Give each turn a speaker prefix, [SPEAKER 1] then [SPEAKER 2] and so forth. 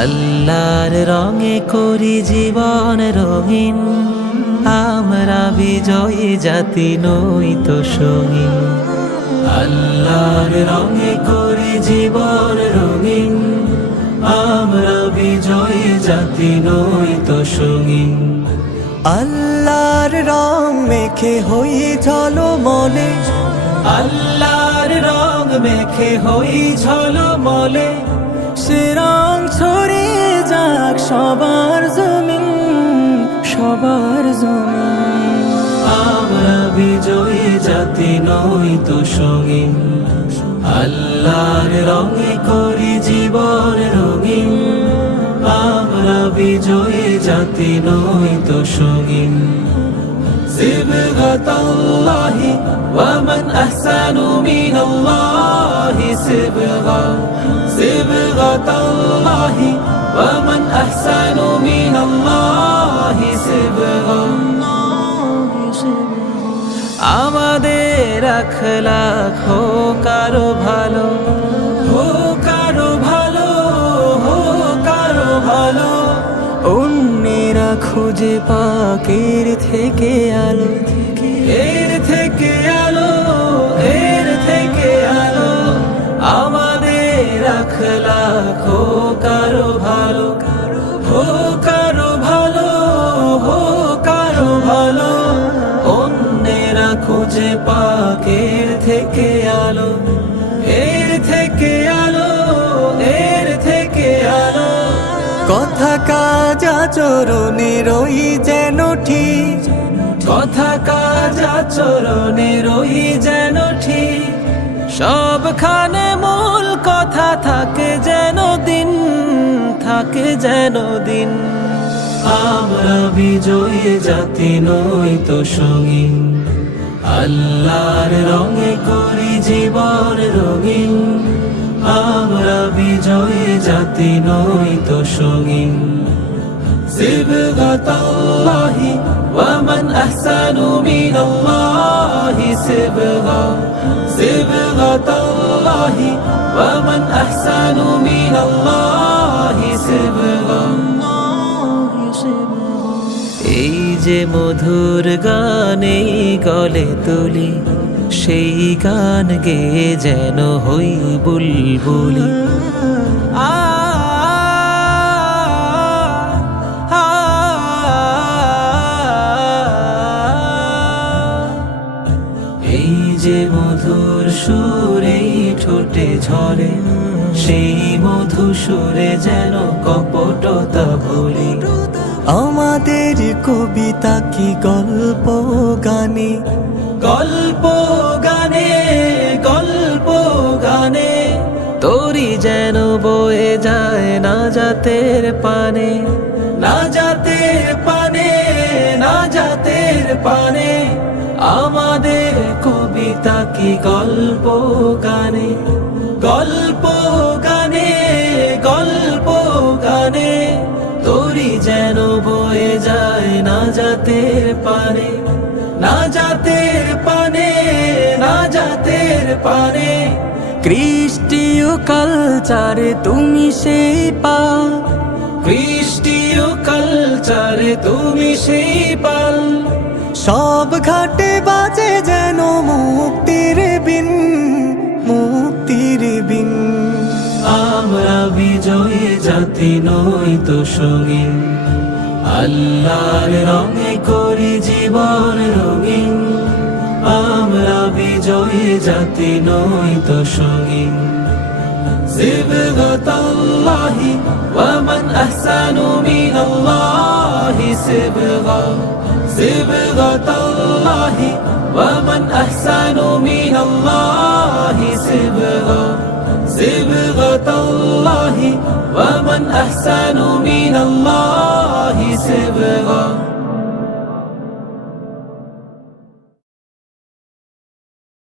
[SPEAKER 1] আল্লাহর রঙে করি জীবন রঙিন, আমরা বিজয়ী জাতি নই তো সঙ্গীন আল্লাহর রঙে করি জীবন রঙিন, আমরা বিজয়ী জাতি নই তো সঙ্গীন
[SPEAKER 2] আল্লাহর রং মেখে হই ঝলো মনে,
[SPEAKER 1] আল্লাহর রং মেখে হই ঝলমলে
[SPEAKER 2] সে রং ছড়িয়ে যাক সবার জমিন সবার জমিন
[SPEAKER 1] আমরা বিজয়ী জাতি নই তো সঙ্গীন আল্লাহর রঙে করি জীবন রঙিন আমরা বিজয়ী জাতি নই তো সঙ্গীন صبغة الله ومن أحسن من الله صبغة صبغة الله ومن أحسن من الله صبغة আমাদের আখলাখ হোক আরো ভালো হোক আরো ভালো হোক আরো ভালো
[SPEAKER 2] অন্যেরা খুঁজে পাকের থেকে আলো থেকে
[SPEAKER 1] এর থেকে আমাদের আখলাখ হোক আরও ভালো হো কারও ভালো হোক আরও ভালো। অন্যেরা খুঁজে পাকের থেকে আলো, এর থেকে আলো, এর থেকে আলো।
[SPEAKER 2] কথা কাজ আচরণের ওই যেন ঠিক।
[SPEAKER 1] কথা কাজ আচরণের ওই যেন ঠিক। সবখানে যেন দিন আমরা বিজয়ী জাতি নই তো সঙ্গীন আল্লাহর রঙে করি জীবন রঙিন আমরা বিজয়ী জাতি নই তো সঙ্গীন صبغة الله ومن أحسن من الله صبغة صبغة الله ومن أحسن من الله যে মধুর গানে গলে তুলি সেই গান গে যেন হই বুলবুলি এই যে মধুর সুরে ঠোঁটে ঝরে সেই মধু সুরে যেন কপটতা ভুলি
[SPEAKER 2] আমাদের কবিতা কি গল্প গানে?
[SPEAKER 1] গল্প গানে গল্প গানে। তোরি যেন বয়ে যায় না জাতের পানে। না জাতের পানে না জাতের পানে। আমাদের কবিতা কি গল্প গানে? তোরি যেন বয়ে যায় না জাতের পানে, না জাতের পানে, না জাতের পানে।
[SPEAKER 2] খ্রিস্টীয় কালচারে তুমি সেই পা
[SPEAKER 1] খ্রিস্টীয় কালচারে তুমি সেই পাল।
[SPEAKER 2] সব ঘাটে বাজে যেন মুক্তির
[SPEAKER 1] বিজয়ী জাতি নই তো সঙ্গীন আল্লাহর রঙে করি জীবন রঙিন আমরা বিজয়ী জাতি নই তো সঙ্গীন صبغة الله ومن أحسن من الله صبغة صبغة الله ومن أحسن من الله صبغة صبغة الله ومن أحسن من الله صبغة.